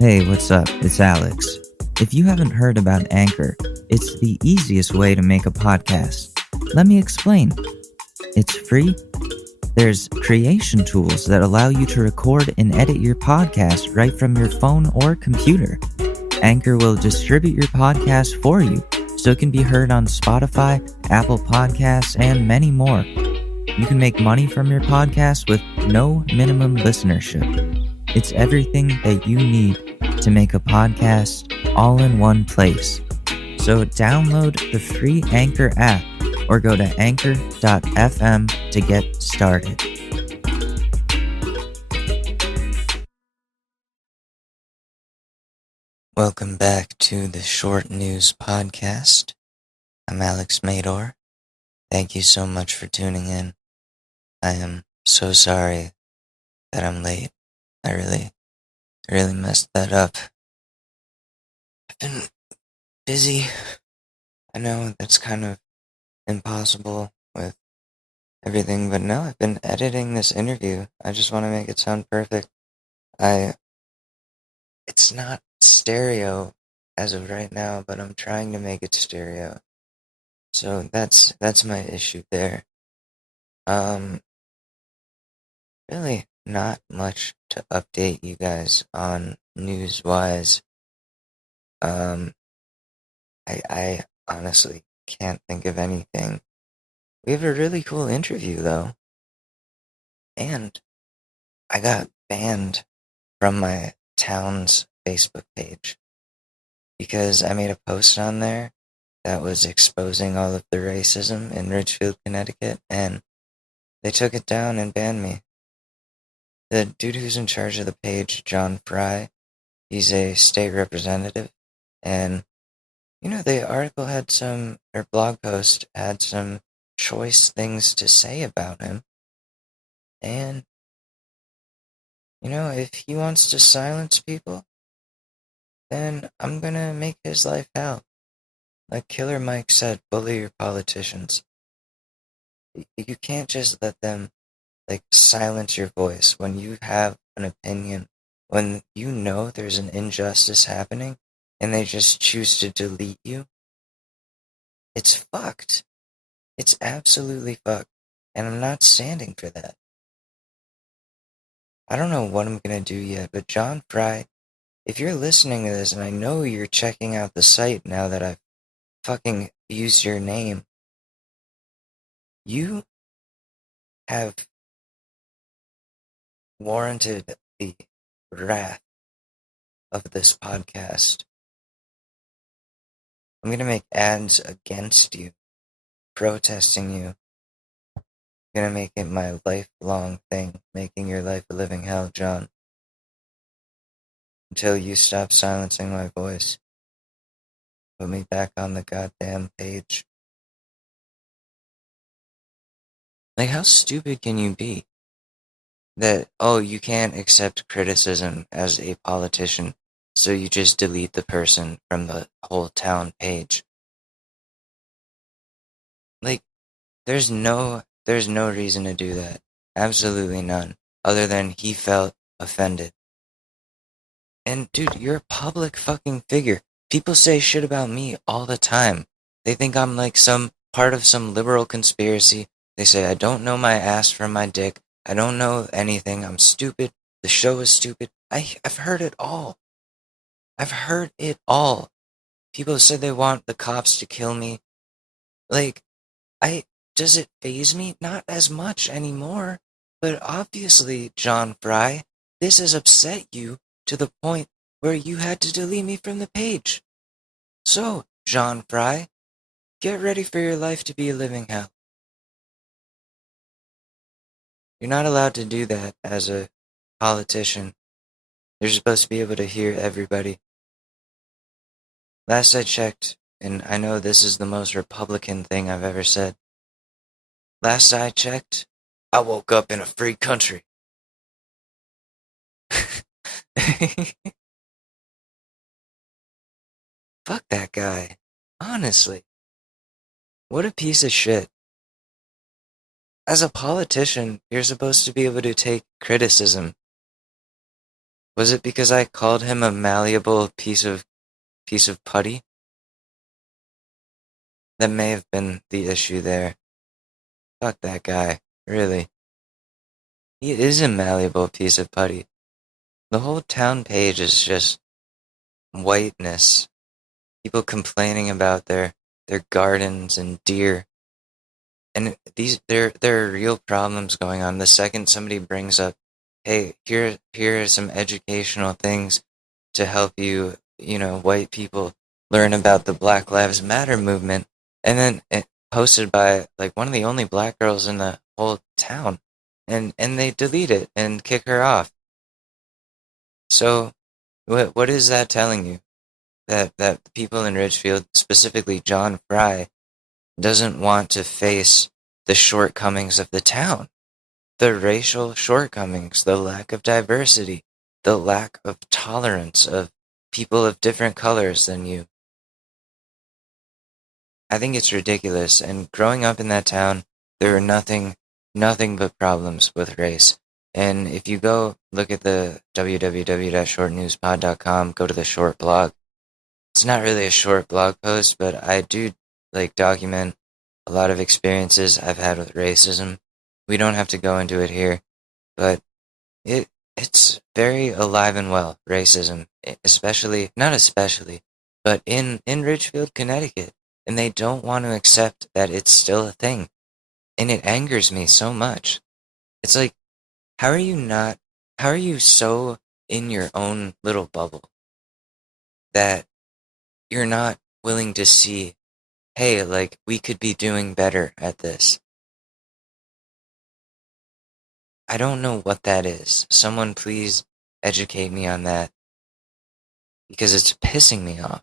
Hey, what's up? It's Alex. If you haven't heard about Anchor, it's the easiest way to make a podcast. Let me explain. It's free. There's creation tools that allow you to record and edit your podcast right from your phone or computer. Anchor will distribute your podcast for you so it can be heard on Spotify, Apple Podcasts, and many more. You can make money from your podcast with no minimum listenership. It's everything that you need to make a podcast all in one place. So download the free Anchor app or go to anchor.fm to get started. Welcome back to the Short News Podcast. I'm Alex Mador. Thank you so much for tuning in. I am so sorry that I'm late. I really messed that up. I've been busy. I know that's kind of impossible with everything, but no, I've been editing this interview. I just want to make it sound perfect. It's not stereo as of right now, but I'm trying to make it stereo. So that's my issue there. Really not much to update you guys on news-wise. I honestly can't think of anything. We have a really cool interview, though. And I got banned from my town's Facebook page because I made a post on there that was exposing all of the racism in Ridgefield, Connecticut, and they took it down and banned me. The dude who's in charge of the page, John Fry, he's a state representative, and the article had or blog post had some choice things to say about him. And, if he wants to silence people, then I'm gonna make his life hell. Like Killer Mike said, bully your politicians. You can't just let them, silence your voice when you have an opinion, when you know there's an injustice happening, and they just choose to delete you. It's fucked. It's absolutely fucked. And I'm not standing for that. I don't know what I'm gonna do yet, but John Fry, if you're listening to this, and I know you're checking out the site now that I've fucking used your name, you have warranted the wrath of this podcast. I'm gonna make ads against you, protesting you. I'm gonna make it my lifelong thing, making your life a living hell, John. Until you stop silencing my voice. Put me back on the goddamn page. How stupid can you be? That, you can't accept criticism as a politician, so you just delete the person from the whole town page. There's no reason to do that. Absolutely none. Other than he felt offended. And dude, you're a public fucking figure. People say shit about me all the time. They think I'm some part of some liberal conspiracy. They say I don't know my ass from my dick. I don't know anything. I'm stupid. The show is stupid. I've heard it all. I've heard it all. People said they want the cops to kill me. Does it faze me? Not as much anymore. But obviously, John Fry, this has upset you to the point where you had to delete me from the page. So, John Fry, get ready for your life to be a living hell. You're not allowed to do that as a politician. You're supposed to be able to hear everybody. Last I checked, and I know this is the most Republican thing I've ever said. Last I checked, I woke up in a free country. Fuck that guy. Honestly. What a piece of shit. As a politician, you're supposed to be able to take criticism. Was it because I called him a malleable piece of putty? That may have been the issue there. Fuck that guy, really. He is a malleable piece of putty. The whole town page is just whiteness. People complaining about their gardens and deer. And there are real problems going on. The second somebody brings up, hey, here are some educational things to help you, white people learn about the Black Lives Matter movement, and then posted by like one of the only black girls in the whole town, and they delete it and kick her off. So, what is that telling you? That the people in Ridgefield, specifically John Fry, doesn't want to face the shortcomings of the town, the racial shortcomings, the lack of diversity, the lack of tolerance of people of different colors than you. I think it's ridiculous, and growing up in that town, there were nothing but problems with race. And if you go look at the www.shortnewspod.com, go to the short blog. It's not really a short blog post, but I do document a lot of experiences I've had with racism. We don't have to go into it here, but it's very alive and well, racism, but in Ridgefield, Connecticut, and they don't want to accept that it's still a thing, and it angers me so much. It's like, how are you so in your own little bubble that you're not willing to see, hey, we could be doing better at this? I don't know what that is. Someone please educate me on that, because it's pissing me off.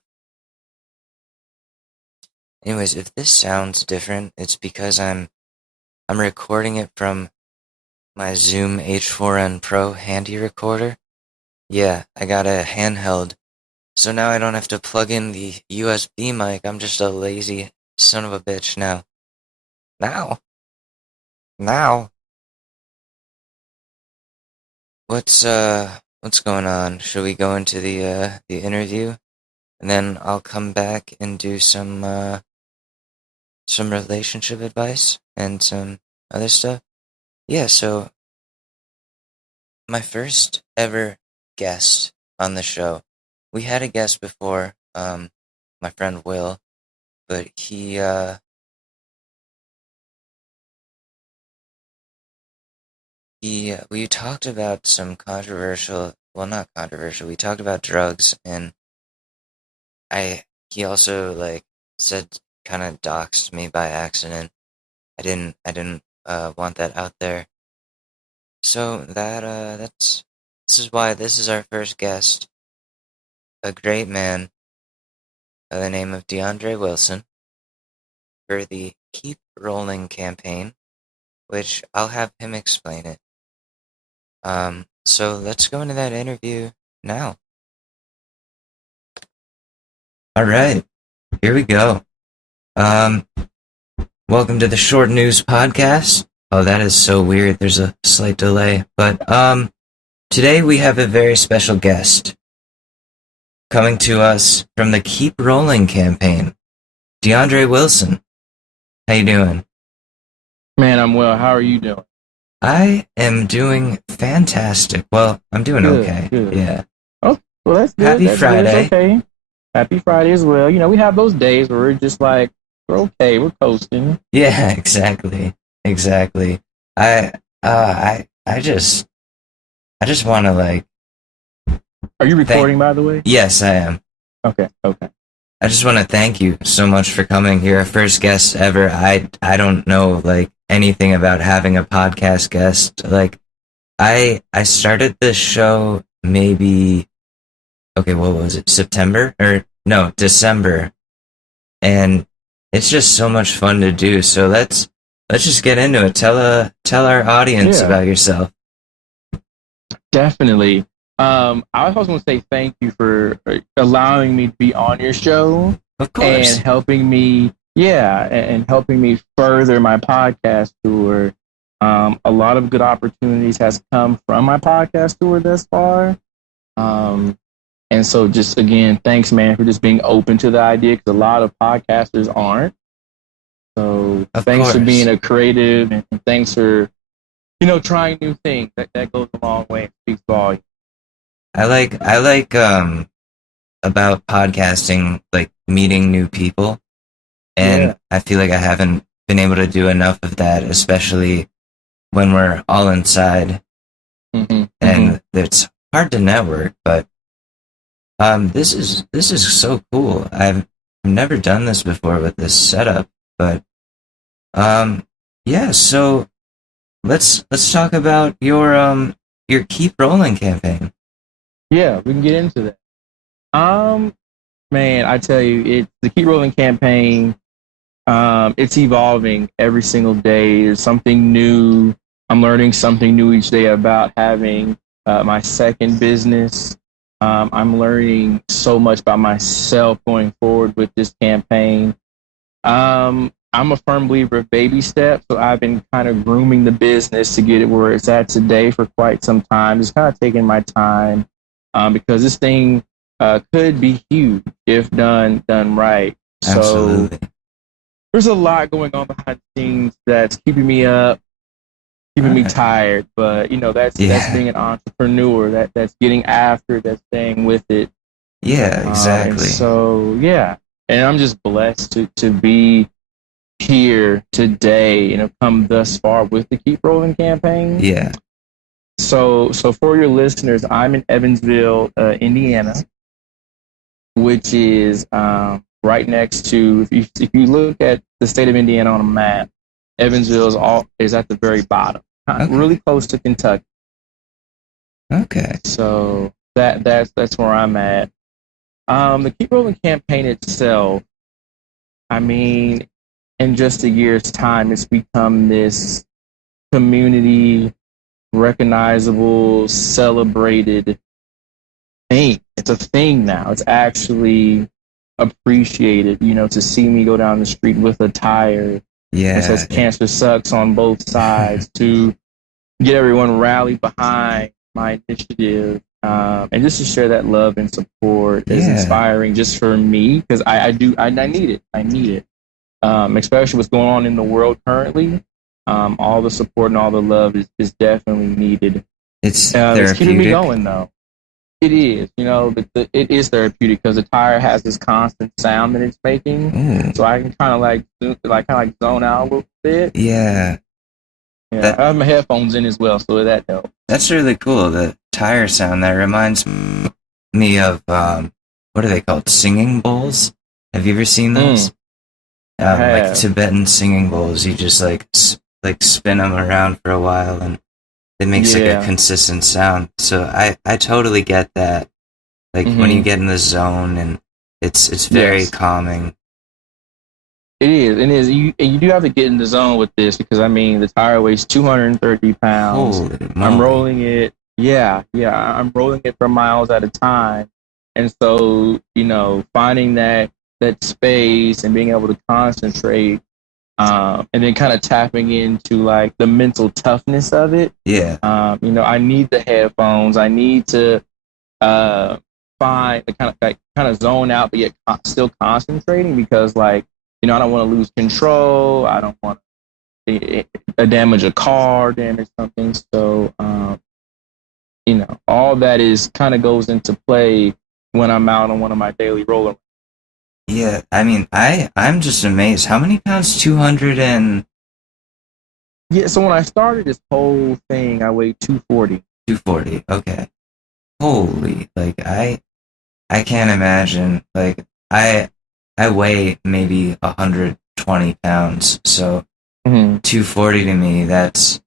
Anyways, if this sounds different, it's because I'm recording it from my Zoom H4n Pro handy recorder. Yeah, I got a handheld, so now I don't have to plug in the USB mic. I'm just a lazy son of a bitch now. Now. What's going on? Should we go into the interview, and then I'll come back and do some relationship advice and some other stuff? Yeah, so my first ever guest on the show. We had a guest before, my friend Will, but we talked about some not controversial, we talked about drugs, and he also said, kind of doxed me by accident. I didn't want that out there. So this is why this is our first guest, a great man by the name of DeAndre Wilson, for the Keep Rolling campaign, which I'll have him explain it. So let's go into that interview now. All right, here we go. Welcome to the Short News Podcast. Oh, that is so weird. There's a slight delay, but today we have a very special guest coming to us from the Keep Rolling campaign, DeAndre Wilson. How you doing? Man, I'm well. How are you doing? I am doing fantastic. Well, I'm doing good, okay. Good. Yeah. Oh, well, that's good. Happy Friday. Okay. Happy Friday as well. We have those days where we're just like, we're okay, we're coasting. Yeah, exactly. I just want to Are you recording, by the way? Yes, I am. Okay. I just want to thank you so much for coming. You're our first guest ever. I don't know anything about having a podcast guest. I started this show maybe, what was it? December. And it's just so much fun to do. So let's just get into it. Tell our audience about yourself. Definitely. I was going to say thank you for allowing me to be on your show. Of course. And helping me further my podcast tour. A lot of good opportunities has come from my podcast tour thus far. And so just again, thanks, man, for just being open to the idea, because a lot of podcasters aren't. So Of thanks for course. being a creative, and thanks for, trying new things. That goes a long way and speaks volume. I like about podcasting, like meeting new people, and Yeah. I feel like I haven't been able to do enough of that, especially when we're all inside, and it's hard to network. But this is so cool. I've never done this before with this setup, but yeah. So let's talk about your Keep Rolling campaign. Yeah, we can get into that. Man, I tell you, it's the Keep Rolling campaign. It's evolving every single day. There's something new. I'm learning something new each day about having my second business. I'm learning so much about myself going forward with this campaign. I'm a firm believer of baby steps, so I've been kind of grooming the business to get it where it's at today for quite some time. Just kind of taking my time, because this thing could be huge if done right. Absolutely. So there's a lot going on behind the scenes that's keeping me up, keeping me tired. But that's being an entrepreneur. That's getting after, that's staying with it. Yeah, exactly. And I'm just blessed to be here today and have come thus far with the Keep Rolling campaign. Yeah. So for your listeners, I'm in Evansville, Indiana, which is right next to, if you look at the state of Indiana on a map, Evansville is at the very bottom, really close to Kentucky. Okay. So that's where I'm at. The Keep Rolling campaign itself, I mean, in just a year's time, it's become this community, recognizable, celebrated thing. It's a thing now. It's actually appreciated, to see me go down the street with a tire that says "Cancer Sucks" on both sides, to get everyone rallied behind my initiative, and just to share that love and support is inspiring just for me, because I need it. I need it. Especially what's going on in the world currently. All the support and all the love is definitely needed. It's keeping me going, though. It is, it is therapeutic, because the tire has this constant sound that it's making, so I can kind of zone out a little bit. Yeah. I have my headphones in as well, so that helps. That's really cool. The tire sound, that reminds me of what are they called? Singing bowls. Have you ever seen those? Like Tibetan singing bowls. You just like spin them around for a while, and it makes like a consistent sound. So I totally get that. Like when you get in the zone, and it's very calming. It is. You do have to get in the zone with this, because the tire weighs 230 pounds. Holy moly. I'm rolling it. I'm rolling it for miles at a time, and so finding that space and being able to concentrate, and then kind of tapping into like the mental toughness of it. I need the headphones. I need to find the kind of zone out, but yet still concentrating, because I don't want to lose control. I don't want to damage a car, damage something. So all that is kind of goes into play when I'm out on one of my daily roller. Yeah, I'm just amazed. How many pounds? 200 and... Yeah, so when I started this whole thing, I weighed 240. 240, okay. Holy, I can't imagine. I weigh maybe 120 pounds, so 240 to me, that's...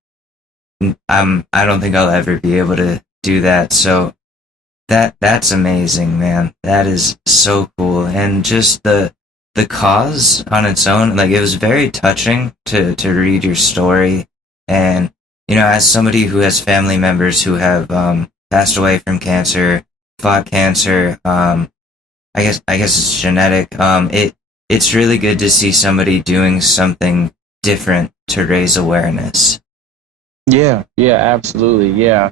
I don't think I'll ever be able to do that, so... That's amazing, man. That is so cool. And just the cause on its own, it was very touching to read your story. And, as somebody who has family members who have passed away from cancer, fought cancer, I guess it's genetic. It's really good to see somebody doing something different to raise awareness. Yeah, absolutely. Yeah.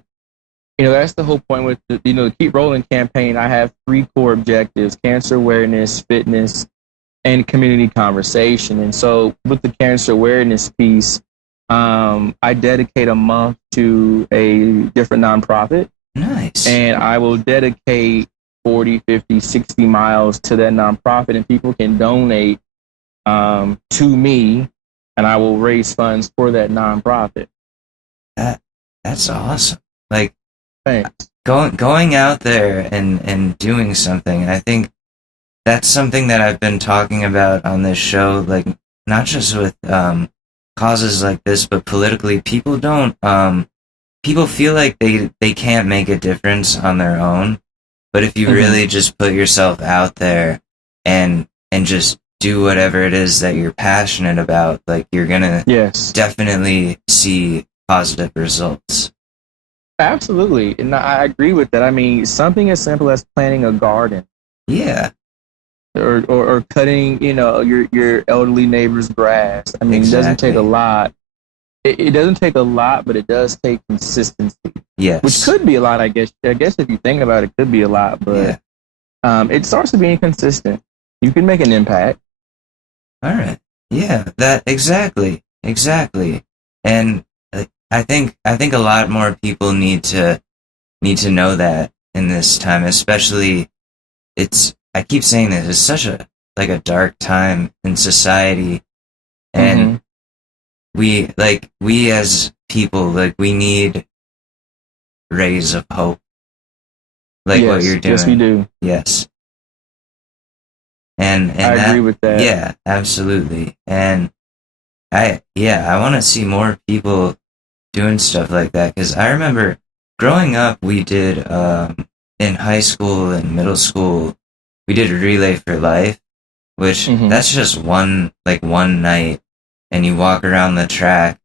That's the whole point with the Keep Rolling campaign. I have three core objectives: cancer awareness, fitness, and community conversation. And so with the cancer awareness piece, I dedicate a month to a different nonprofit. Nice. And I will dedicate 40, 50, 60 miles to that nonprofit, and people can donate to me, and I will raise funds for that nonprofit. That's awesome. Like, thanks. Going out there and doing something. I think that's something that I've been talking about on this show, like not just with causes like this, but politically. People feel like they can't make a difference on their own. But if you really just put yourself out there and just do whatever it is that you're passionate about, like you're gonna definitely see positive results. Absolutely. And I agree with that. I mean, something as simple as planting a garden. Yeah. Or cutting, your elderly neighbor's grass. I mean, It doesn't take a lot. It doesn't take a lot, but it does take consistency. Yes. Which could be a lot, I guess. I guess if you think about it, it could be a lot, but it starts with being consistent. You can make an impact. All right. Yeah, exactly. And I think a lot more people need to know that in this time, especially I keep saying this, it's such a dark time in society, and we as people, we need rays of hope, what you're doing. Yes, we do. Yes. And I agree with that. Yeah, absolutely. And I want to see more people doing stuff like that, because I remember growing up, we did in high school and middle school, we did Relay for Life, which that's just one night, and you walk around the track.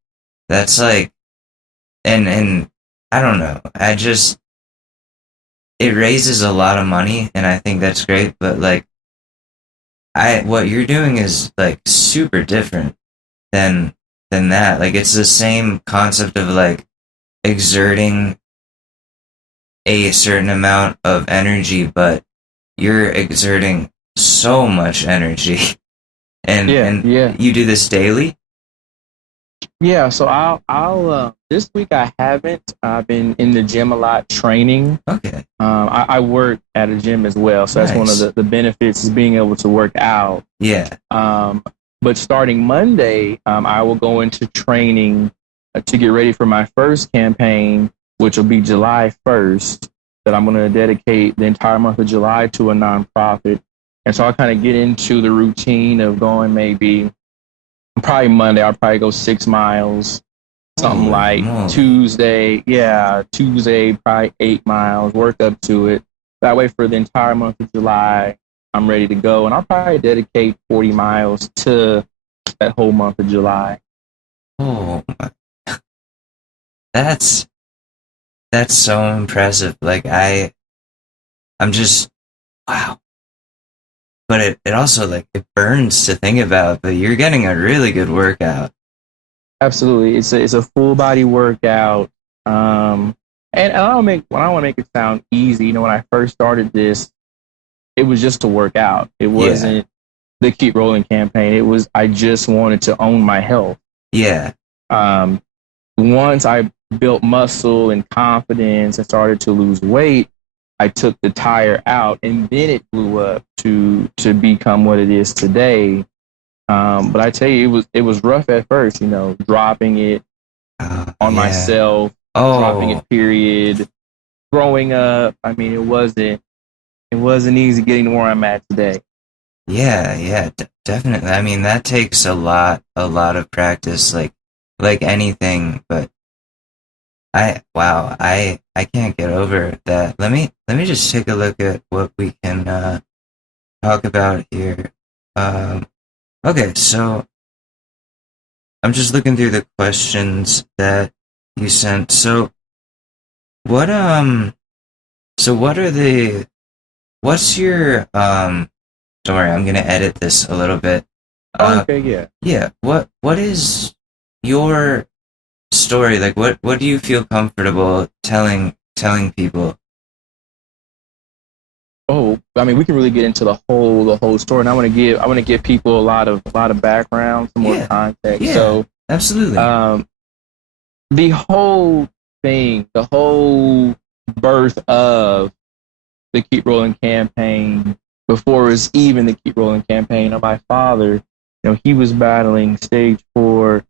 That's and I don't know. It raises a lot of money, and I think that's great. But what you're doing is super different than that. It's the same concept of exerting a certain amount of energy, but you're exerting so much energy. and you do this daily? Yeah, so I'll this week I haven't. I've been in the gym a lot training. Okay. I work at a gym as well, so that's one of the benefits is being able to work out. Yeah. But starting Monday, I will go into training to get ready for my first campaign, which will be July 1st, that I'm going to dedicate the entire month of July to a nonprofit. And so I'll kind of get into the routine of going probably Monday, I'll probably go 6 miles, something Tuesday, probably 8 miles, work up to it. That way for the entire month of July, I'm ready to go. And I'll probably dedicate 40 miles to that whole month of July. Oh, that's so impressive. I'm just, wow. But it also it burns to think about, but you're getting a really good workout. Absolutely. It's a full body workout. And I don't want to make it sound easy. When I first started this, it was just to work out. It wasn't the Keep Rolling campaign. I just wanted to own my health. Yeah. Once I built muscle and confidence and started to lose weight, I took the tire out, and then it blew up to become what it is today. But I tell you, it was rough at first, dropping it on myself, dropping it, period. Growing up, I mean, it wasn't easy getting to where I'm at today. Yeah, definitely. I mean, that takes a lot of practice, like anything, but I can't get over that. Let me just take a look at what we can talk about here. Okay, so I'm just looking through the questions that you sent. So what's your don't worry, I'm gonna edit this a little bit. Okay, yeah. Yeah. What is your story? What do you feel comfortable telling telling people? Oh, I mean, we can really get into the whole story, and I want to give people a lot of background, some more context. Yeah, so, absolutely. The whole thing, the whole birth of the Keep Rolling campaign, before it was even the Keep Rolling campaign, of my father, he was battling stage 4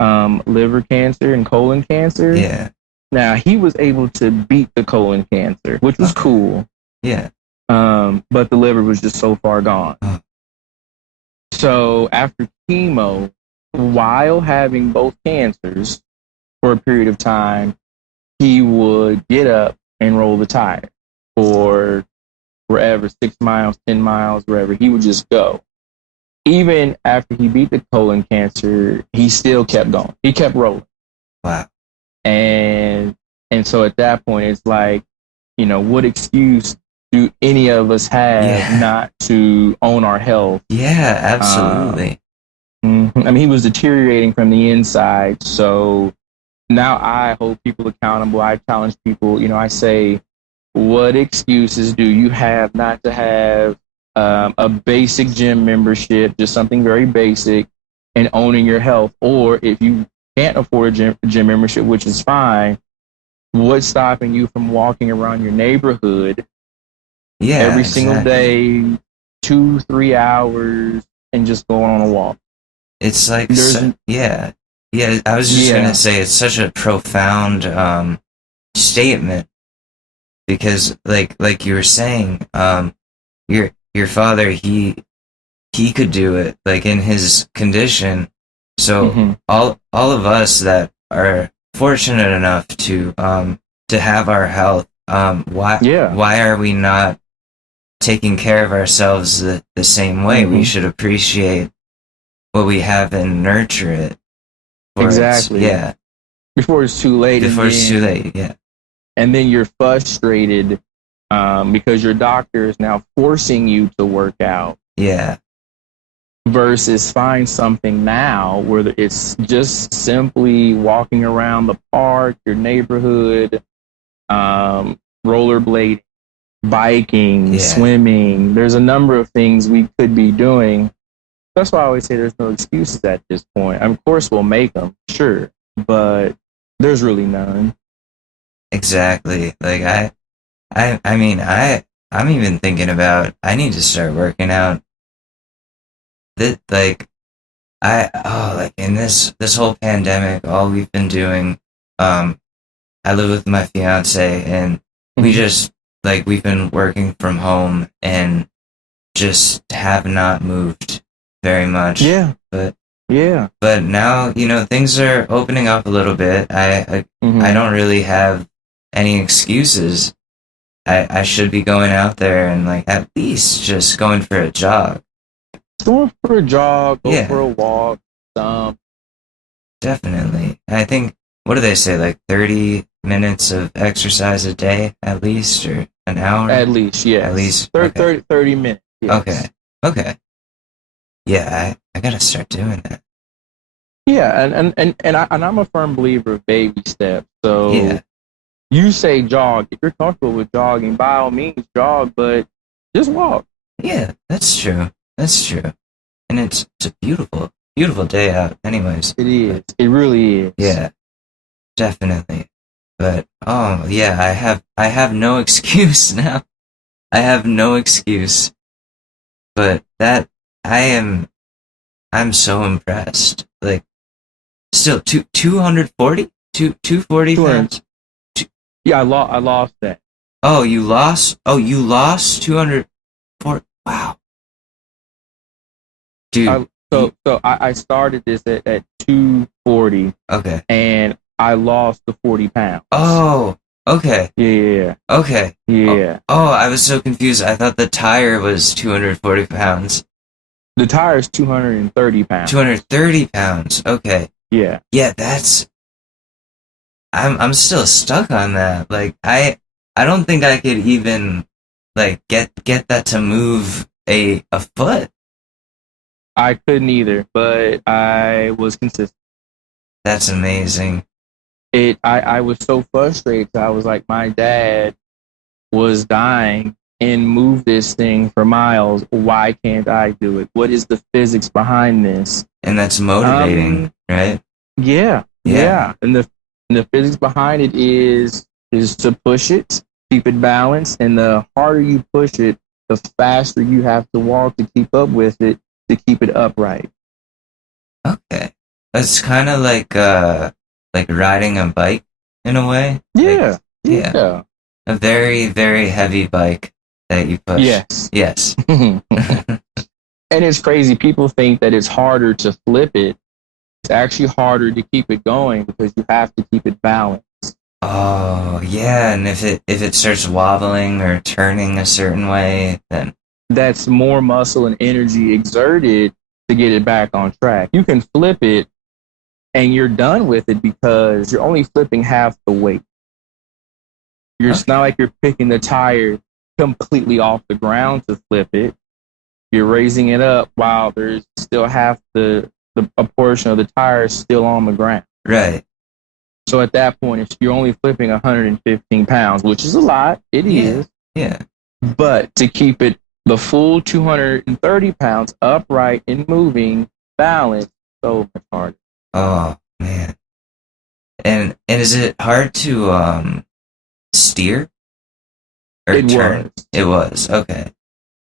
liver cancer and colon cancer. Yeah. Now he was able to beat the colon cancer, which was cool. Yeah. But the liver was just so far gone. So after chemo, while having both cancers for a period of time, he would get up and roll the tire for wherever, 6 miles, 10 miles, wherever. He would just go. Even after he beat the colon cancer, he still kept going. He kept rolling. Wow. And so at that point, it's like, what excuse do any of us have not to own our health? Yeah, absolutely. I mean, he was deteriorating from the inside. So now I hold people accountable. I challenge people. I say, what excuses do you have not to have a basic gym membership, just something very basic, and owning your health? Or if you can't afford a gym membership, which is fine, what's stopping you from walking around your neighborhood every single day, 2-3 hours, and just going on a walk? It's like, I was just going to say, it's such a profound statement, because like you were saying, your father, he could do it, like, in his condition. So all of us that are fortunate enough to have our health, why are we not taking care of ourselves the same way? We should appreciate what we have and nurture it. Exactly. Before it's too late. And then you're frustrated because your doctor is now forcing you to work out. Yeah. Versus find something now where it's just simply walking around the park, your neighborhood, rollerblading, biking, swimming. There's a number of things we could be doing. That's why I always say there's no excuses at this point. Of course, we'll make them, sure, but there's really none. Exactly. Like I mean, I'm even thinking about, I need to start working out. That, like, like in this whole pandemic, all we've been doing, I live with my fiance, and we just, like, we've been working from home and just have not moved very much. But now, things are opening up a little bit. I don't really have any excuses. I should be going out there and, like, at least just going for a jog. Going for a jog, go for a walk. Definitely. I think, what do they say, like 30 minutes of exercise a day at least, or an hour? At least, yes. At least 30 minutes. Yes. Okay. Yeah, I gotta start doing that. Yeah, and I'm a firm believer of baby steps. So you say jog. If you're comfortable with jogging, by all means jog, but just walk. Yeah, that's true. And it's a beautiful day out anyways. It is. It really is. Yeah, definitely. But, I have no excuse now. I have no excuse. But that, I'm so impressed. Like, still, 240? 240 pounds? Yeah, I lost that. Oh, you lost 240? Wow. Dude. So I started this at 240. Okay. And I lost the 40 pounds. Oh, okay. Yeah. Okay. Yeah. Oh, I was so confused. I thought the tire was 240 pounds. The tire is 230 pounds. 230 pounds. Okay. Yeah. Yeah, I'm still stuck on that. Like, I don't think I could even, like, get that to move a foot. I couldn't either, but I was consistent. That's amazing. I was so frustrated. I was like, my dad was dying and moved this thing for miles. Why can't I do it? What is the physics behind this? And that's motivating, right? Yeah, Yeah. yeah. And the physics behind it is to push it, keep it balanced, and the harder you push it, the faster you have to walk to keep up with it to keep it upright. Okay. It's kind of like riding a bike in a way. Yeah, Yeah. yeah. A very, very heavy bike that you push. Yes. Yes. And it's crazy. People think that it's harder to flip it. It's actually harder to keep it going because you have to keep it balanced. Oh, yeah, and if it starts wobbling or turning a certain way, then That's more muscle and energy exerted to get it back on track. You can flip it and you're done with it because you're only flipping half the weight. It's not like you're picking the tire completely off the ground to flip it. You're raising it up while there's still half a portion of the tire still on the ground. right. So at that point, you're only flipping 115 pounds, which is a lot. It is. Yeah. But to keep it the full 230 pounds upright and moving, balanced, so much harder. Oh, man. And is it hard to steer or It turn? was. It was. Okay.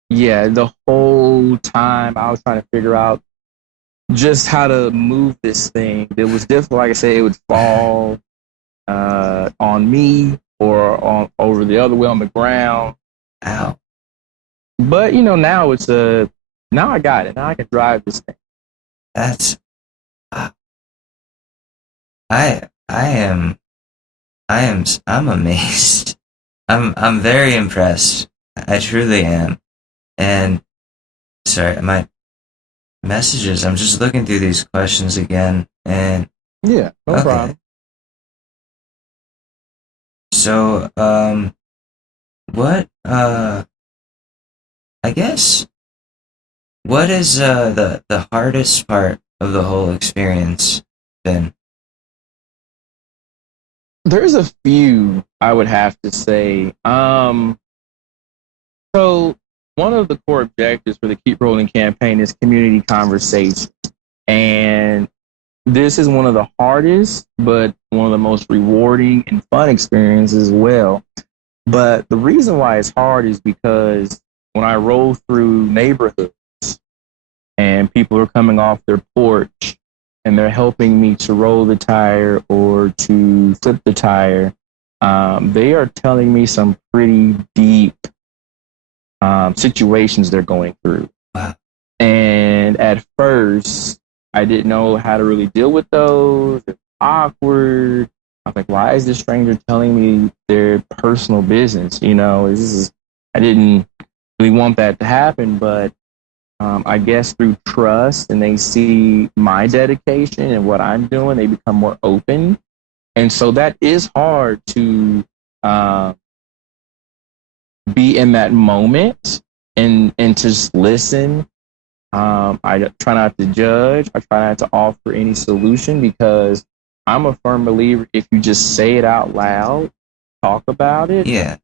Yeah, the whole time I was trying to figure out just how to move this thing. It was difficult. Like I said, it would fall on me or on over the other way on the ground. Ow. But now now I got it. Now I can drive this thing. That's I'm amazed. I'm very impressed. I truly am. And sorry, my messages. I'm just looking through these questions again, and Yeah, no problem. So, what I guess what is the hardest part of the whole experience been? There's a few I would have to say. So one of the core objectives for the Keep Rolling campaign is community conversation. And this is one of the hardest, but one of the most rewarding and fun experiences as well. But the reason why it's hard is because when I roll through neighborhoods and people are coming off their porch and they're helping me to roll the tire or to flip the tire, they are telling me some pretty deep situations they're going through. Wow. And at first, I didn't know how to really deal with those. It's awkward. I was like, why is this stranger telling me their personal business? I didn't really want that to happen, but I guess through trust and they see my dedication and what I'm doing, they become more open. And so that is hard to be in that moment and to just listen. I try not to judge. I try not to offer any solution because I'm a firm believer if you just say it out loud, talk about it, Yeah.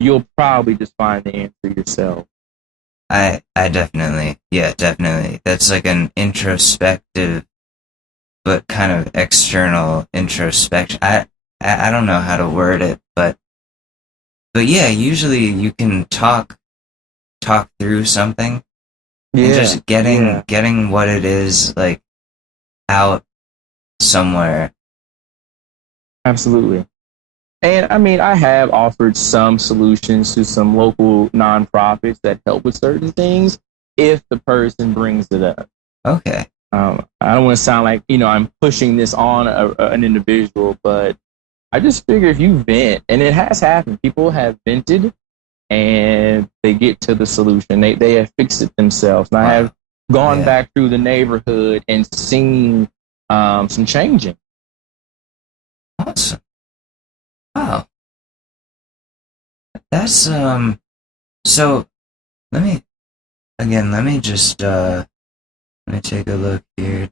you'll probably just find the answer yourself. I definitely, definitely. That's like an introspective, but kind of external introspection. I don't know how to word it, but yeah, usually you can talk through something. Yeah, and just getting what it is like out somewhere. absolutely. And I mean, I have offered some solutions to some local nonprofits that help with certain things if the person brings it up. Okay. I don't want to sound like, I'm pushing this on an individual, but I just figure if you vent, and it has happened, people have vented and they get to the solution. They have fixed it themselves. And I have gone back through the neighborhood and seen some changing. Awesome. Wow. That's so let me just let me take a look here.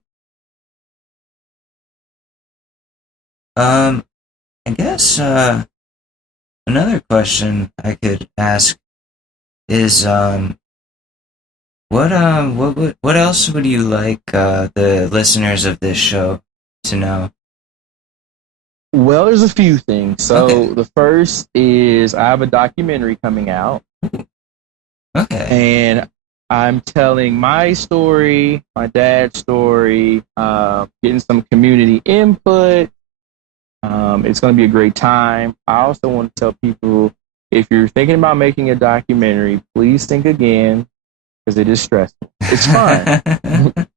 I guess another question I could ask is what else would you like the listeners of this show to know? Well, there's a few things. Okay. So the first is I have a documentary coming out, Okay. and I'm telling my story, my dad's story, getting some community input. It's going to be a great time. I also want to tell people, if you're thinking about making a documentary, please think again, because it is stressful. It's fun,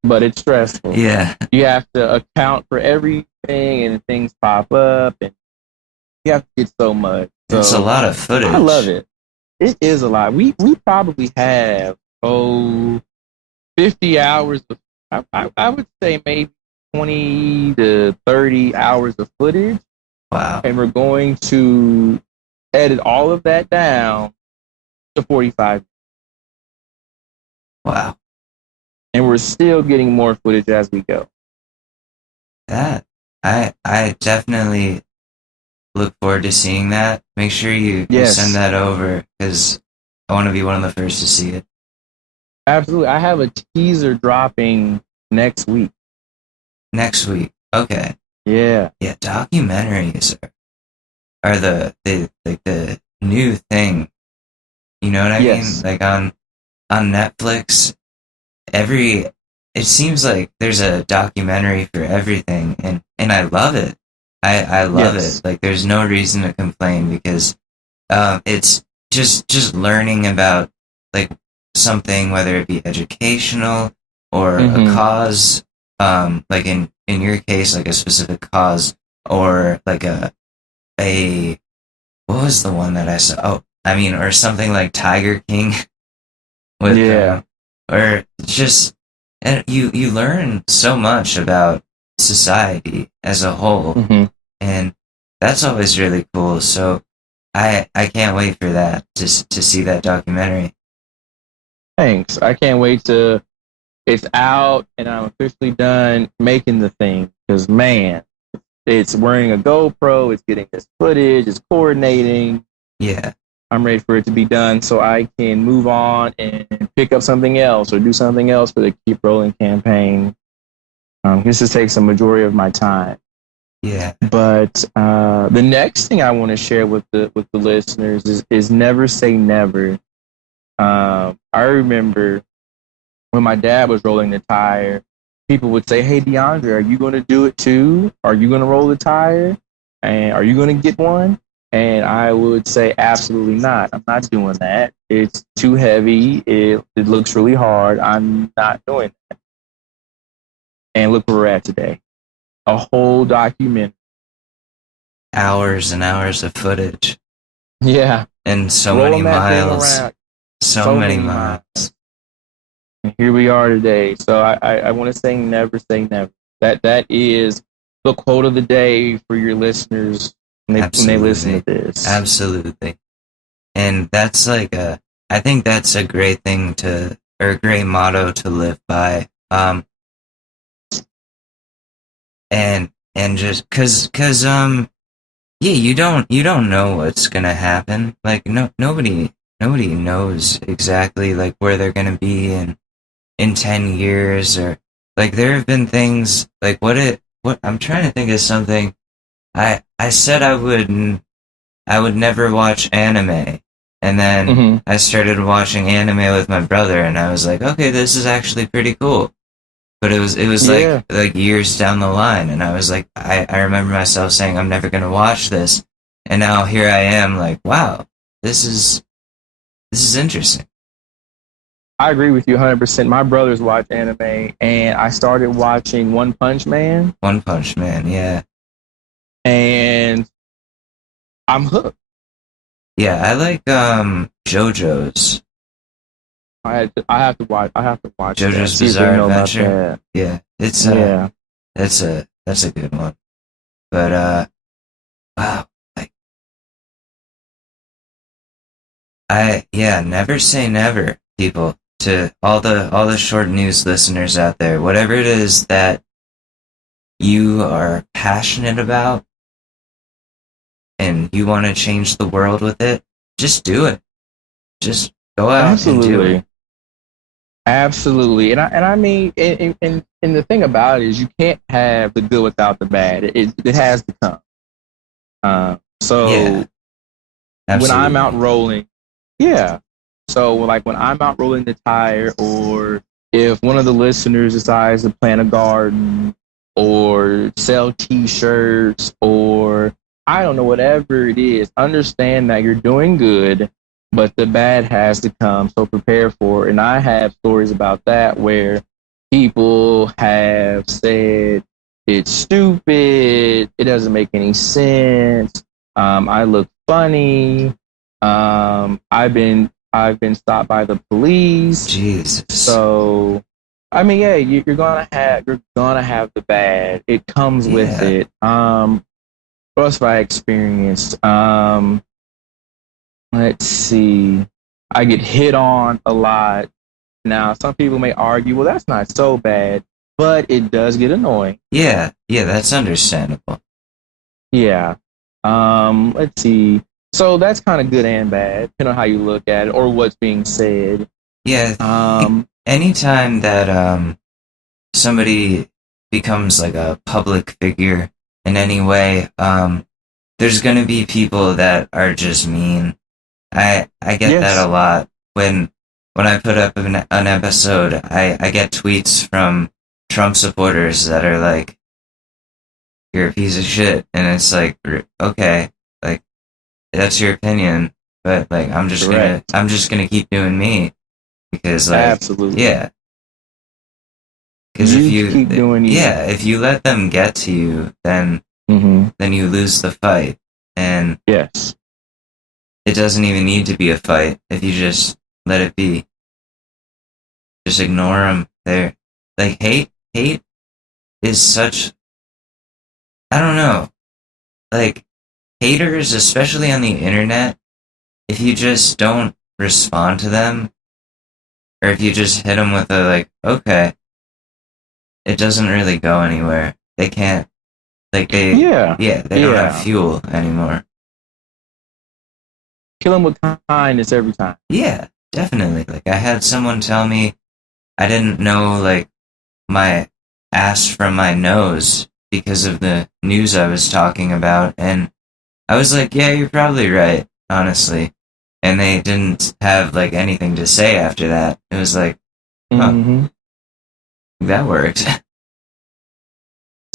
but it's stressful. Yeah. You have to account for everything, and things pop up, and you have to get so much. So It's a lot of footage. I love it. It is a lot. We probably have 50 hours of, I would say maybe 20 to 30 hours of footage. Wow. And we're going to edit all of that down to 45. Wow. And we're still getting more footage as we go. That I definitely look forward to seeing that. Make sure you send that over, because I want to be one of the first to see it. Absolutely. I have a teaser dropping next week. Next week. Okay. Yeah. Yeah, documentaries are the new thing. You know what I mean? Like on Netflix, it seems like there's a documentary for everything, and I love it. I love it. Like, there's no reason to complain, because it's just learning about, like, something, whether it be educational or a cause, like in your case, like a specific cause, or like a what was the one that I saw? Oh, I mean, or something like Tiger King with or just, and you learn so much about society as a whole, and that's always really cool. So I can't wait for that, to see that documentary. Thanks. I can't wait to. It's out, and I'm officially done making the thing. Because, man, it's wearing a GoPro, it's getting this footage, it's coordinating. Yeah. I'm ready for it to be done so I can move on and pick up something else or do something else for the Keep Rolling campaign. This just takes a majority of my time. Yeah. But the next thing I want to share with the listeners is never say never. I remember when my dad was rolling the tire, people would say, "Hey, DeAndre, are you going to do it too? Are you going to roll the tire? And are you going to get one?" And I would say, absolutely not. I'm not doing that. It's too heavy. It looks really hard. I'm not doing that. And look where we're at today. A whole document. Hours and hours of footage. Yeah. And so many miles. So many miles. And here we are today. So I want to say never say never. That is the quote of the day for your listeners when they listen to this. Absolutely. And that's like I think that's a great thing or a great motto to live by. And just cause yeah, you don't know what's gonna happen. Like, nobody knows exactly, like, where they're gonna be in 10 years, or, like, there have been things, like, what I'm trying to think of something. I said I would never watch anime, and then I started watching anime with my brother, and I was like, okay, this is actually pretty cool. But it was like years down the line, and I was like, I remember myself saying, I'm never gonna watch this, and now here I am, like, wow, this is interesting. I agree with you 100%. My brothers watch anime, and I started watching One Punch Man. One Punch Man, yeah. And I'm hooked. Yeah, I like JoJo's. I have to watch JoJo's Bizarre Adventure. Yeah, it's that's a good one. But wow, like, never say never, people. To all the short news listeners out there, whatever it is that you are passionate about, and you want to change the world with it, just do it. Just go out and do it. Absolutely. And I mean, and the thing about it is you can't have the good without the bad. It has to come. So when I'm out rolling, yeah. So like when I'm out rolling the tire, or if one of the listeners decides to plant a garden or sell T-shirts, or I don't know, whatever it is, understand that you're doing good, but the bad has to come. So prepare for it. And I have stories about that where people have said it's stupid, it doesn't make any sense. I look funny. I've been stopped by the police. Jesus. So, I mean, yeah, you're gonna have the bad. It comes with it. What else have I experienced? Let's see. I get hit on a lot. Now, some people may argue, well, that's not so bad, but it does get annoying. Yeah, that's understandable. Yeah. Let's see. So that's kind of good and bad, depending on how you look at it or what's being said. Yeah. Anytime that somebody becomes like a public figure in any way, there's gonna be people that are just mean. I get that a lot. When I put up an episode, I get tweets from Trump supporters that are like, "You're a piece of shit," and it's like, okay, like that's your opinion, but like I'm just gonna keep doing me, because like absolutely, yeah, because if you keep doing you, if you let them get to you, then you lose the fight, and yes. It doesn't even need to be a fight if you just let it be. Just ignore them. They're like hate is such, I don't know. Like haters, especially on the internet, if you just don't respond to them, or if you just hit them with a like, okay, it doesn't really go anywhere. They can't, like they don't have fuel anymore. Kill them with kindness every time. Yeah, definitely. Like I had someone tell me I didn't know like my ass from my nose because of the news I was talking about, and I was like, yeah, you're probably right, honestly. And they didn't have like anything to say after that. It was like, huh, that worked.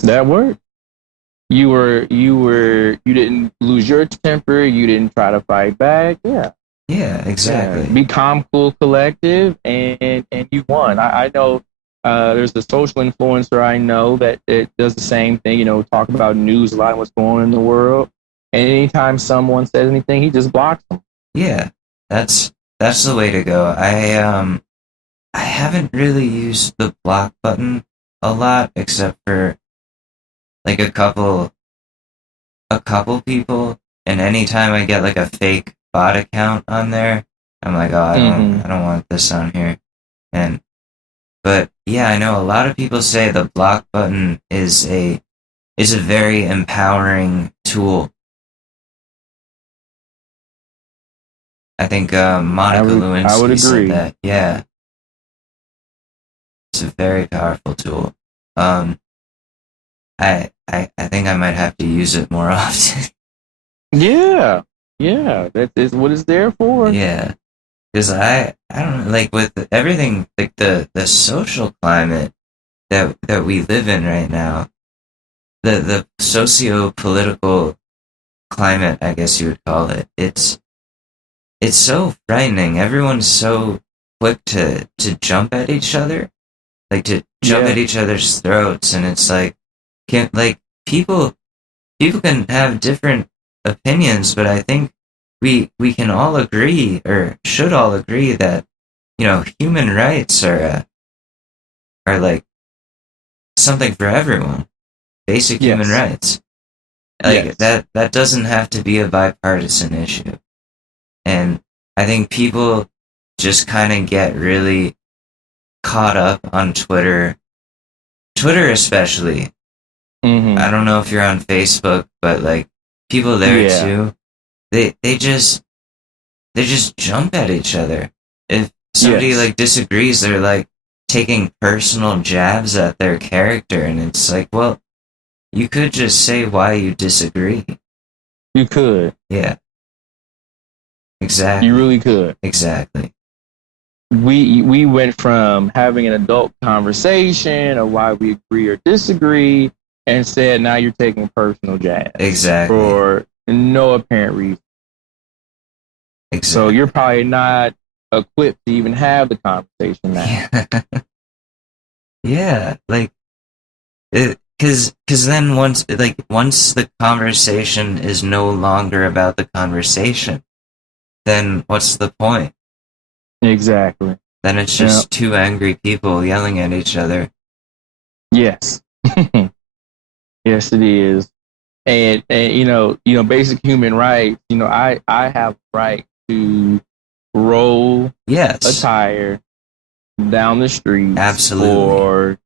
That worked. You didn't lose your temper. You didn't try to fight back. Yeah. Yeah, exactly. Yeah. Be calm, cool, collective, and you won. I know there's a social influencer I know that it does the same thing. You know, talk about news a lot and what's going on in the world. And anytime someone says anything, he just blocks them. Yeah, that's the way to go. I haven't really used the block button a lot, except for like a couple people, and anytime I get like a fake bot account on there, I'm like, oh, I don't want this on here. But yeah, I know a lot of people say the block button is a very empowering tool. I think Monica Lewinsky said that. Yeah, it's a very powerful tool. I think I might have to use it more often. Yeah, that is what it's there for. Yeah, because I don't know, like with everything, like the social climate that we live in right now, the socio-political climate, I guess you would call it. It's so frightening. Everyone's so quick to jump at each other, like to jump at each other's throats, and it's like, people can have different opinions, but I think we can all agree, or should all agree, that human rights are like something for everyone. Basic human rights. Like that doesn't have to be a bipartisan issue. And I think people just kind of get really caught up on Twitter especially. I don't know if you're on Facebook, but like people there Yeah. too, they just jump at each other. If somebody Yes. like disagrees, they're like taking personal jabs at their character, and it's like, well, you could just say why you disagree. You could. Yeah. Exactly. You really could. Exactly. We went from having an adult conversation of why we agree or disagree, and said now you're taking personal jabs. Exactly. For no apparent reason. Exactly. So you're probably not equipped to even have the conversation now. Yeah, like, because then once the conversation is no longer about the conversation, then what's the point? Exactly. Then it's just two angry people yelling at each other. Yes. Yes, it is. And you know, basic human rights, I have a right to roll a tire down the street. Absolutely.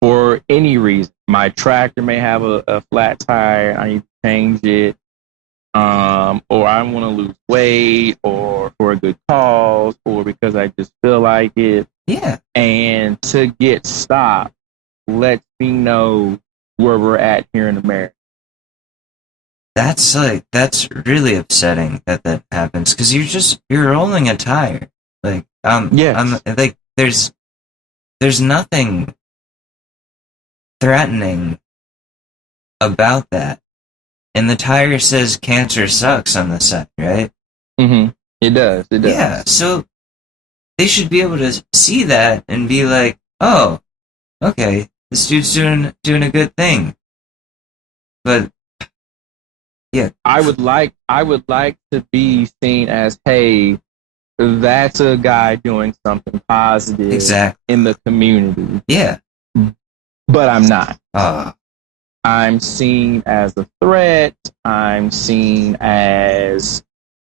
For any reason. My tractor may have a flat tire, I need to change it. Or I want to lose weight, or for a good cause, or because I just feel like it. Yeah. And to get stopped lets me know where we're at here in America. That's really upsetting that happens, because you're rolling a tire. Like, yes. like there's nothing threatening about that. And the tire says cancer sucks on the side, right? Mm-hmm. It does. Yeah, so they should be able to see that and be like, oh, okay, this dude's doing a good thing. But yeah, I would like to be seen as, hey, that's a guy doing something positive in the community. Yeah. But I'm not. I'm seen as a threat. I'm seen as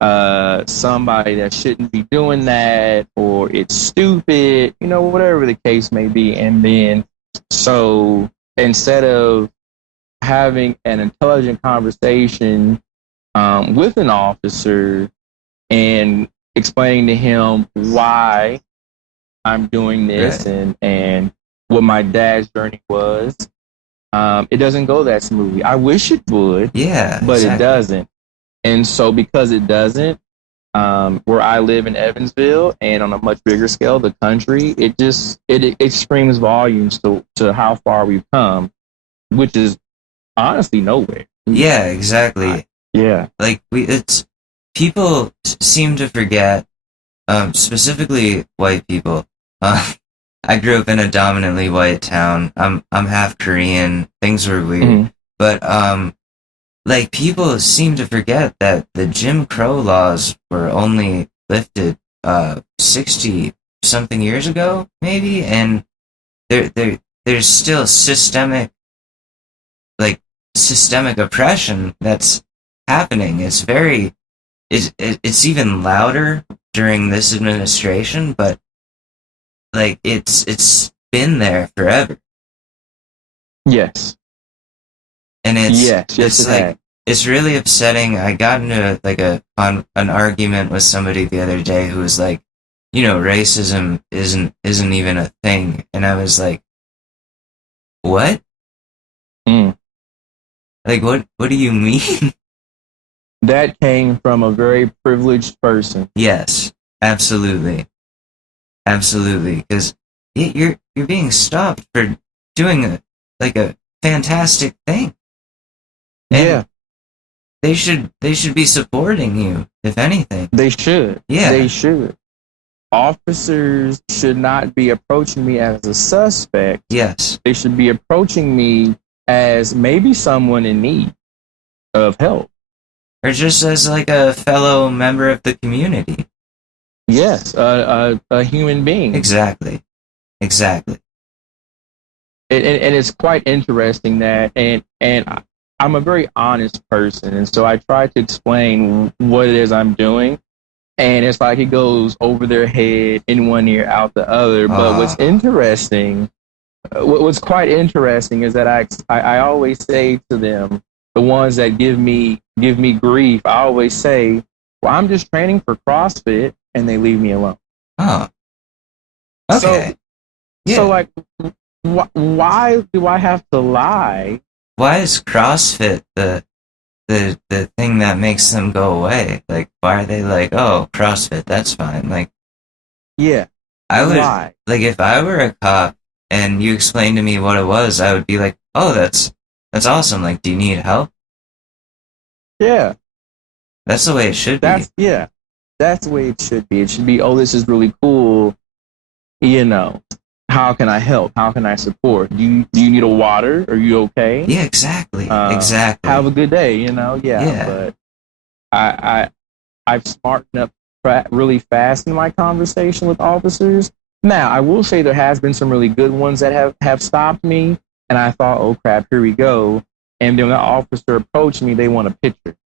somebody that shouldn't be doing that, or it's stupid, whatever the case may be. And then, so instead of having an intelligent conversation with an officer and explaining to him why I'm doing this, and what my dad's journey was, it doesn't go that smoothly. I wish it would, but exactly. It doesn't. And so because it doesn't, where I live in Evansville, and on a much bigger scale, the country, it screams volumes to how far we've come, which is honestly nowhere. Yeah, exactly. Yeah. Like, people seem to forget, specifically white people. I grew up in a dominantly white town. I'm half Korean. Things were weird. Mm-hmm. But, like, people seem to forget that the Jim Crow laws were only lifted 60-something years ago, maybe, and there's still systemic oppression that's happening. It's it's even louder during this administration, but like it's been there forever. Yes. And it's really upsetting. I got into an argument with somebody the other day who was like, racism isn't even a thing, and I was like, what? Like, what do you mean? That came from a very privileged person. Yes, absolutely, because you're being stopped for doing a fantastic thing. And yeah, they should be supporting you, if anything. They should. Yeah, they should. Officers should not be approaching me as a suspect. Yes, they should be approaching me as maybe someone in need of help, or just as like a fellow member of the community. Yes, a human being. Exactly. And it's quite interesting that, and I'm a very honest person, and so I try to explain what it is I'm doing, and it's like it goes over their head in one ear, out the other. But what's interesting, what's quite interesting is that I always say to them, the ones that give me grief, I always say, well, I'm just training for CrossFit, and they leave me alone. Oh, okay. So like, why do I have to lie? Why is CrossFit the thing that makes them go away? Like, why are they like, oh, CrossFit, that's fine? Like, yeah, I would why? like if I were a cop and you explained to me what it was, I would be like, oh, that's awesome. Like, do you need help? Yeah, That's the way it should be. That's the way it should be. It should be, oh, this is really cool. You know, how can I help? How can I support? Do you need a water? Are you okay? Yeah, exactly. Exactly. Have a good day. You know, But I've smartened up really fast in my conversation with officers. Now, I will say there has been some really good ones that have stopped me, and I thought, oh crap, here we go. And then when the officer approached me, they want a picture.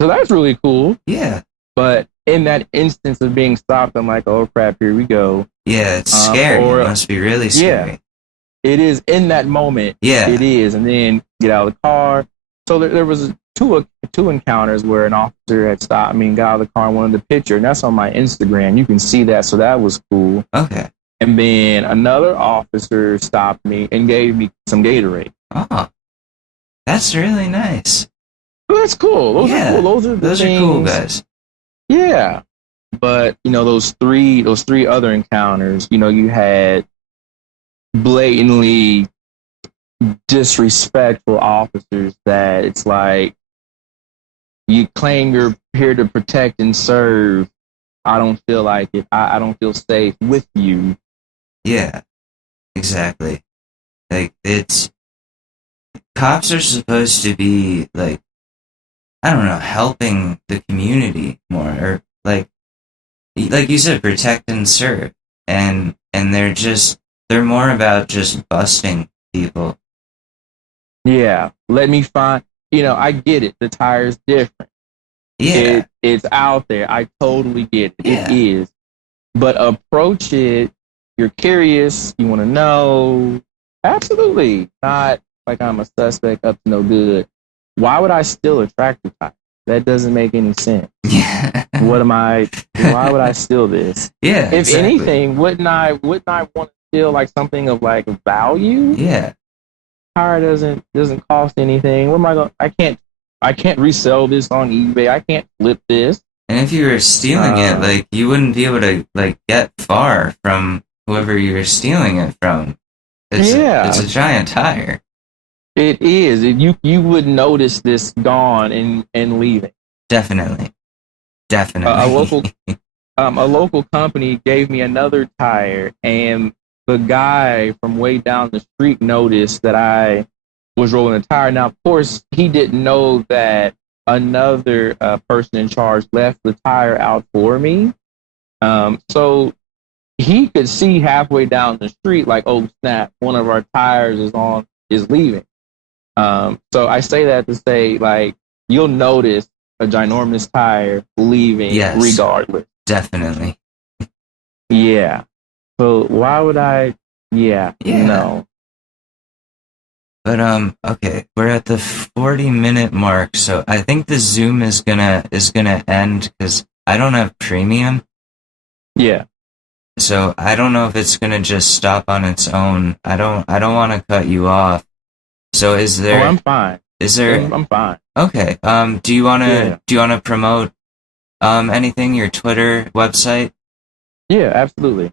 So that's really cool. Yeah. But in that instance of being stopped, I'm like, oh crap, here we go. Yeah, it's scary. It must be really scary. Yeah, it is in that moment. Yeah. It is. And then get out of the car. So there was two encounters where an officer had stopped me and got out of the car and wanted the picture. And that's on my Instagram. You can see that. So that was cool. Okay. And then another officer stopped me and gave me some Gatorade. Oh, that's really nice. Well, that's cool. Those are cool. Those are cool, guys. Yeah. But, those three other encounters, you had blatantly disrespectful officers that it's like, you claim you're here to protect and serve. I don't feel like it. I don't feel safe with you. Yeah, exactly. Like, cops are supposed to be, like, I don't know, helping the community more, or, like you said, protect and serve. And they're more about just busting people. Yeah, let me find, I get it. The tire's different. Yeah. It's out there. I totally get it. Yeah. It is. But approach it. You're curious. You want to know. Absolutely. Not like I'm a suspect up to no good. Why would I steal a tractor tire? That doesn't make any sense. Yeah. Why would I steal this? Yeah. If exactly. anything, wouldn't I want to steal like something of like value? Yeah. Tire doesn't cost anything. What am I going? I can't resell this on eBay. I can't flip this. And if you were stealing it, like, you wouldn't be able to, like, get far from whoever you were stealing it from. It's a giant tire. It is. You would notice this gone and leaving. Definitely. A local company gave me another tire, and the guy from way down the street noticed that I was rolling the tire. Now, of course, he didn't know that another person in charge left the tire out for me. So he could see halfway down the street, like, oh snap, one of our tires is leaving. So I say that to say, like, you'll notice a ginormous tire leaving regardless. Definitely. Yeah. So why would I? Yeah. No. But okay, we're at the 40-minute mark, so I think the Zoom is gonna end because I don't have premium. Yeah. So I don't know if it's gonna just stop on its own. I don't want to cut you off. So is there? Oh, I'm fine. Is there? I'm fine. Okay. Do you wanna promote anything? Your Twitter, website? Yeah, absolutely.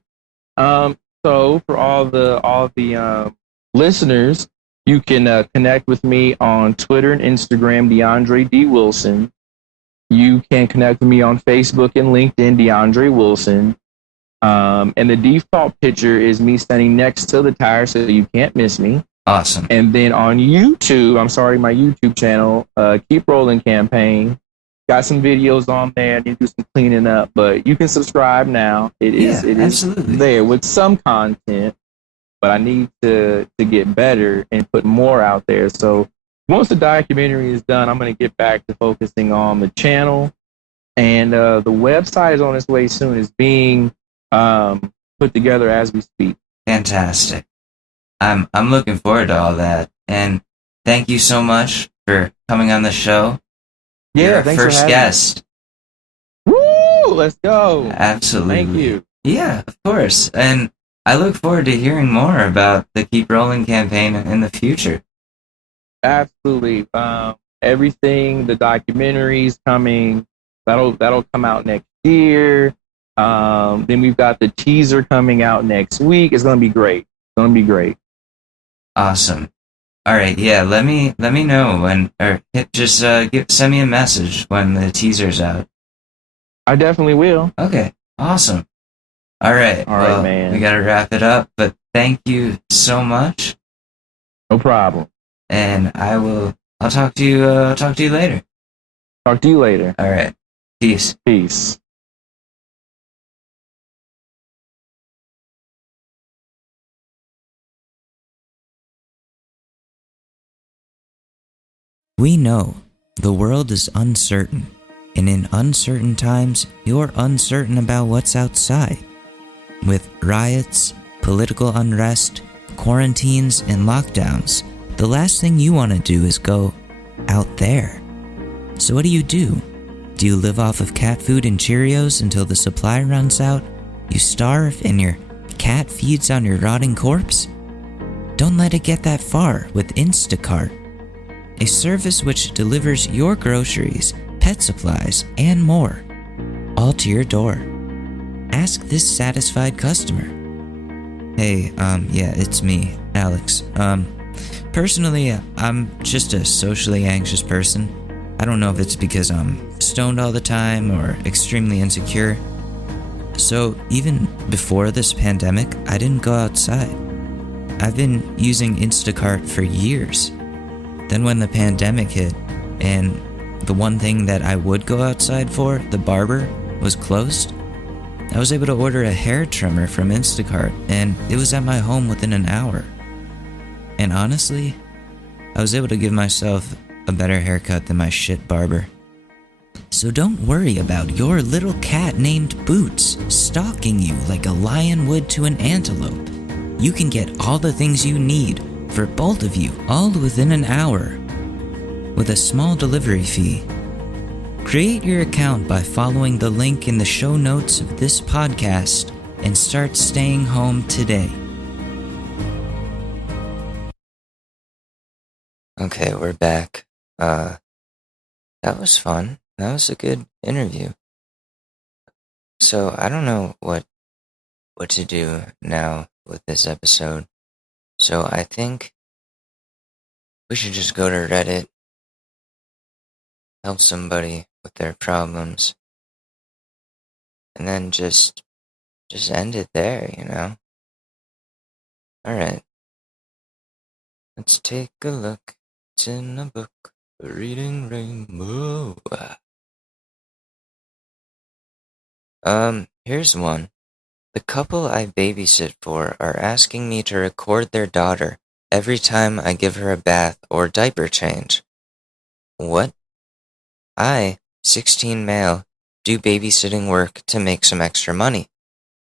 So for all the listeners, you can connect with me on Twitter and Instagram, DeAndre D. Wilson. You can connect with me on Facebook and LinkedIn, DeAndre Wilson. And the default picture is me standing next to the tire, so you can't miss me. Awesome. And then on YouTube, my YouTube channel, Keep Rolling Campaign. Got some videos on there. I need to do some cleaning up, but you can subscribe now. It is there with some content, but I need to get better and put more out there. So once the documentary is done, I'm going to get back to focusing on the channel, and the website is on its way soon. It's being put together as we speak. Fantastic. I'm looking forward to all that, and thank you so much for coming on the show. Yeah, You're our thanks for first having guest. me. Woo! Let's go. Absolutely. Thank you. Yeah, of course. And I look forward to hearing more about the Keep Rolling campaign in the future. Absolutely. Everything, the documentaries coming. That'll come out next year. Then we've got the teaser coming out next week. It's gonna be great. It's gonna be great. Awesome. All right, yeah. Let me know when, or just send me a message when the teaser's out. I definitely will. Okay, awesome. All right, well, man. We gotta wrap it up, but thank you so much. No problem. And I'll talk to you. Talk to you later. Talk to you later. All right, peace. Peace. We know the world is uncertain, and in uncertain times, you're uncertain about what's outside. With riots, political unrest, quarantines, and lockdowns, the last thing you want to do is go out there. So what do? Do you live off of cat food and Cheerios until the supply runs out? You starve and your cat feeds on your rotting corpse? Don't let it get that far with Instacart, a service which delivers your groceries, pet supplies, and more, all to your door. Ask this satisfied customer. Hey, yeah, it's me, Alex. Personally, I'm just a socially anxious person. I don't know if it's because I'm stoned all the time or extremely insecure. So even before this pandemic, I didn't go outside. I've been using Instacart for years. Then when the pandemic hit, and the one thing that I would go outside for, the barber, was closed, I was able to order a hair trimmer from Instacart, and it was at my home within an hour. And honestly, I was able to give myself a better haircut than my shit barber. So don't worry about your little cat named Boots stalking you like a lion would to an antelope. You can get all the things you need for both of you, all within an hour, with a small delivery fee. Create your account by following the link in the show notes of this podcast and start staying home today. Okay, we're back. That was fun. That was a good interview. So I don't know what to do now with this episode. So I think we should just go to Reddit, help somebody with their problems, and then just end it there, you know? Alright. Let's take a look. It's in a book, Reading Rainbow. Here's one. The couple I babysit for are asking me to record their daughter every time I give her a bath or diaper change. What? I, 16 male, do babysitting work to make some extra money.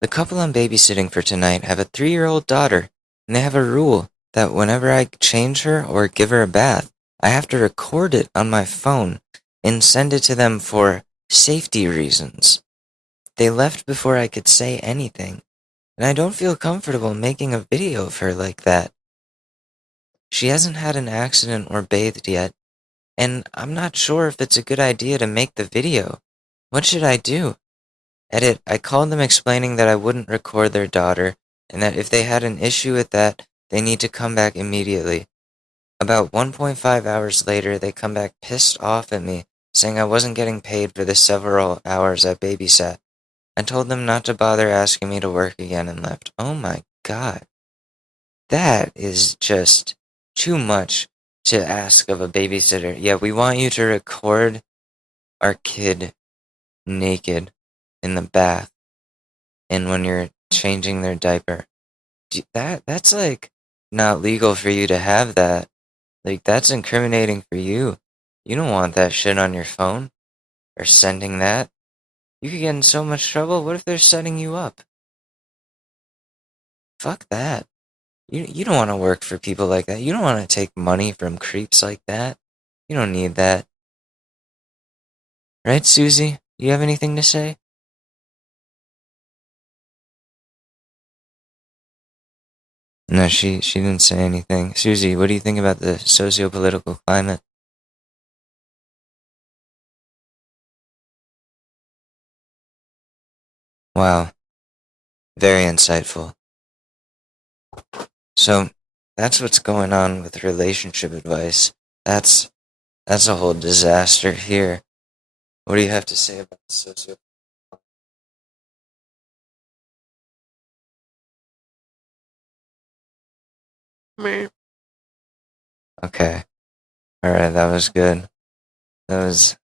The couple I'm babysitting for tonight have a 3-year-old daughter, and they have a rule that whenever I change her or give her a bath, I have to record it on my phone and send it to them for safety reasons. They left before I could say anything, and I don't feel comfortable making a video of her like that. She hasn't had an accident or bathed yet, and I'm not sure if it's a good idea to make the video. What should I do? Edit, I called them explaining that I wouldn't record their daughter, and that if they had an issue with that, they need to come back immediately. About 1.5 hours later, they come back pissed off at me, saying I wasn't getting paid for the several hours I babysat. I told them not to bother asking me to work again and left. Oh my god. That is just too much to ask of a babysitter. Yeah, we want you to record our kid naked in the bath and when you're changing their diaper. That's like not legal for you to have that. Like, that's incriminating for you. You don't want that shit on your phone or sending that. You could get in so much trouble. What if they're setting you up? Fuck that. You don't want to work for people like that. You don't want to take money from creeps like that. You don't need that. Right, Susie? Do you have anything to say? No, she didn't say anything. Susie, what do you think about the socio-political climate? Wow, very insightful. So, that's what's going on with relationship advice. That's a whole disaster here. What do you have to say about the socio? Me. Okay. All right, that was good. That was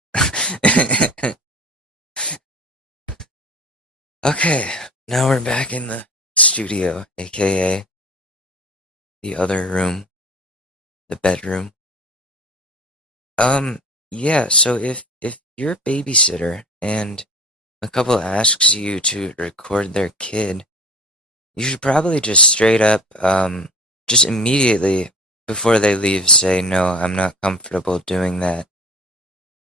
Okay. Now we're back in the studio, aka the other room, the bedroom. Yeah, so if you're a babysitter and a couple asks you to record their kid, you should probably just straight up, just immediately before they leave say, no, I'm not comfortable doing that.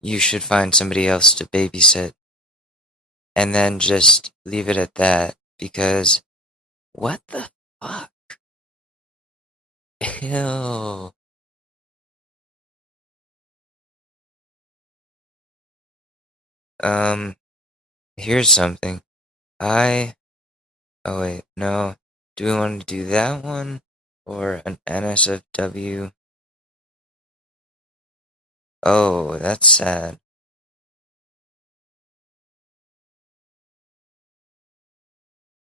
You should find somebody else to babysit. And then just leave it at that, because what the fuck? Ew. Um, here's something. Oh wait, no. Do we want to do that one? Or an NSFW? Oh, that's sad.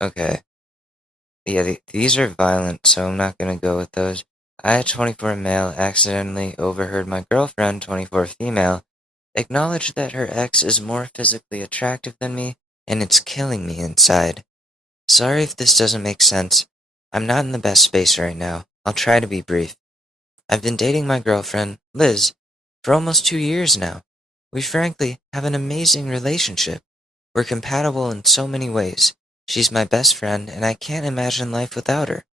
Okay. Yeah, these are violent, so I'm not gonna go with those. I, a 24 male, accidentally overheard my girlfriend, 24 female, acknowledge that her ex is more physically attractive than me, and it's killing me inside. Sorry if this doesn't make sense. I'm not in the best space right now. I'll try to be brief. I've been dating my girlfriend, Liz, for almost 2 years now. We frankly have an amazing relationship. We're compatible in so many ways. She's my best friend, and I can't imagine life without her.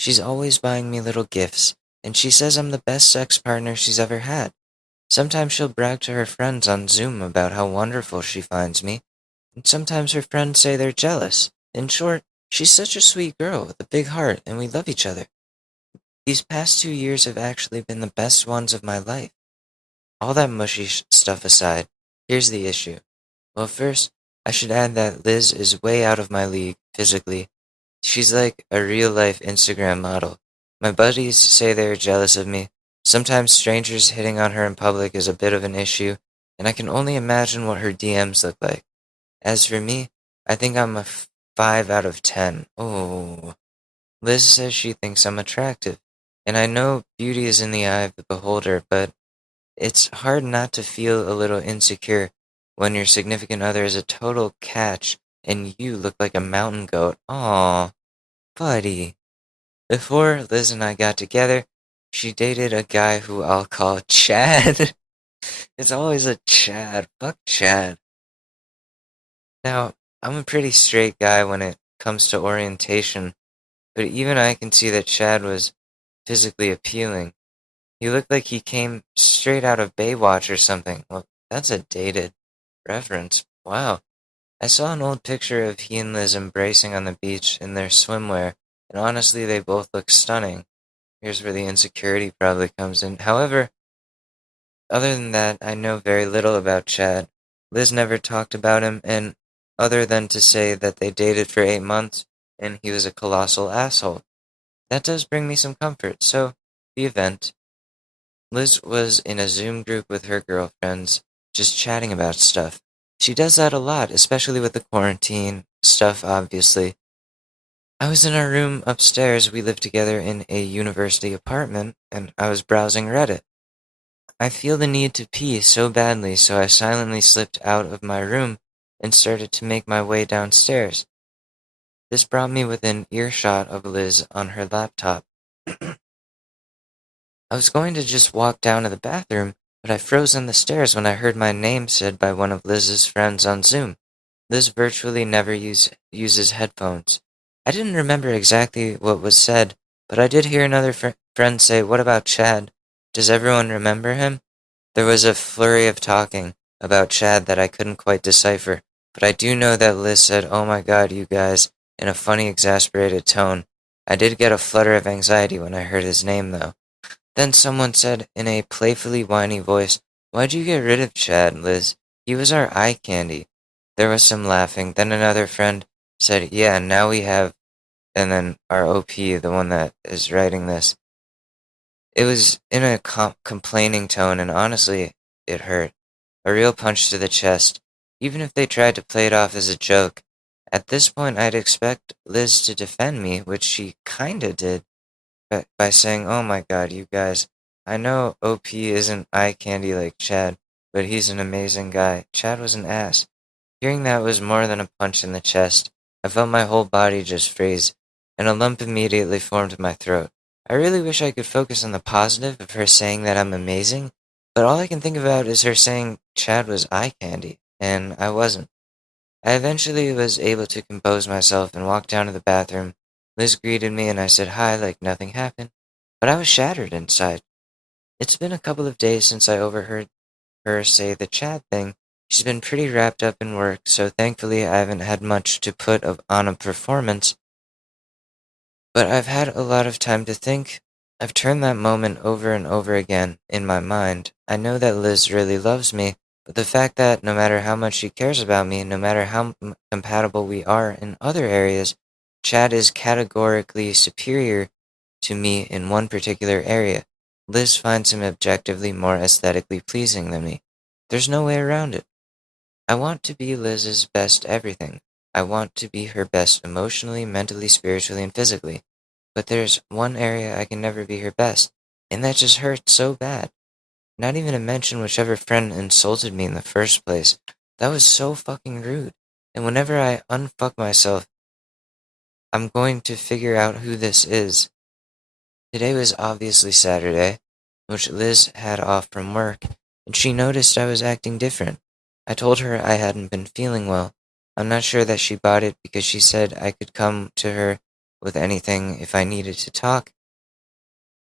She's always buying me little gifts, and she says I'm the best sex partner she's ever had. Sometimes she'll brag to her friends on Zoom about how wonderful she finds me, and sometimes her friends say they're jealous. In short, she's such a sweet girl with a big heart, and we love each other. These past 2 years have actually been the best ones of my life. All that mushy stuff aside, here's the issue. Well, first, I should add that Liz is way out of my league, physically. She's like a real-life Instagram model. My buddies say they're jealous of me. Sometimes strangers hitting on her in public is a bit of an issue, and I can only imagine what her DMs look like. As for me, I think I'm a 5 out of 10. Oh. Liz says she thinks I'm attractive, and I know beauty is in the eye of the beholder, but it's hard not to feel a little insecure when your significant other is a total catch and you look like a mountain goat. Aw, buddy. Before Liz and I got together, she dated a guy who I'll call Chad. It's always a Chad. Fuck Chad. Now, I'm a pretty straight guy when it comes to orientation, but even I can see that Chad was physically appealing. He looked like he came straight out of Baywatch or something. Well, that's a dated reference. Wow. I saw an old picture of he and Liz embracing on the beach in their swimwear, and honestly, they both look stunning. Here's where the insecurity probably comes in. However, other than that, I know very little about Chad. Liz never talked about him, and other than to say that they dated for 8 months, and he was a colossal asshole. That does bring me some comfort. So, the event. Liz was in a Zoom group with her girlfriends, just chatting about stuff. She does that a lot, especially with the quarantine stuff, obviously. I was in our room upstairs. We lived together in a university apartment, and I was browsing Reddit. I feel the need to pee so badly, so I silently slipped out of my room and started to make my way downstairs. This brought me within earshot of Liz on her laptop. I was going to just walk down to the bathroom, but I froze on the stairs when I heard my name said by one of Liz's friends on Zoom. Liz virtually never uses headphones. I didn't remember exactly what was said, but I did hear another friend say, "What about Chad? Does everyone remember him?" There was a flurry of talking about Chad that I couldn't quite decipher, but I do know that Liz said, "Oh my god, you guys," in a funny, exasperated tone. I did get a flutter of anxiety when I heard his name, though. Then someone said, in a playfully whiny voice, "Why'd you get rid of Chad, Liz? He was our eye candy." There was some laughing. Then another friend said, "Yeah, now we have," and then our OP, the one that is writing this. It was in a complaining tone, and honestly, it hurt. A real punch to the chest, even if they tried to play it off as a joke. At this point, I'd expect Liz to defend me, which she kinda did, by saying, "Oh my god, you guys, I know OP isn't eye candy like Chad, but he's an amazing guy. Chad was an ass." Hearing that was more than a punch in the chest. I felt my whole body just freeze, and a lump immediately formed in my throat. I really wish I could focus on the positive of her saying that I'm amazing, but all I can think about is her saying Chad was eye candy, and I wasn't. I eventually was able to compose myself and walk down to the bathroom. Liz greeted me and I said hi like nothing happened, but I was shattered inside. It's been a couple of days since I overheard her say the Chad thing. She's been pretty wrapped up in work, so thankfully I haven't had much to put on a performance, but I've had a lot of time to think. I've turned that moment over and over again in my mind. I know that Liz really loves me, but the fact that no matter how much she cares about me, no matter how compatible we are in other areas, Chad is categorically superior to me in one particular area. Liz finds him objectively more aesthetically pleasing than me. There's no way around it. I want to be Liz's best everything. I want to be her best emotionally, mentally, spiritually, and physically. But there's one area I can never be her best, and that just hurts so bad. Not even to mention whichever friend insulted me in the first place. That was so fucking rude. And whenever I unfuck myself, I'm going to figure out who this is. Today was obviously Saturday, which Liz had off from work, and she noticed I was acting different. I told her I hadn't been feeling well. I'm not sure that she bought it because she said I could come to her with anything if I needed to talk.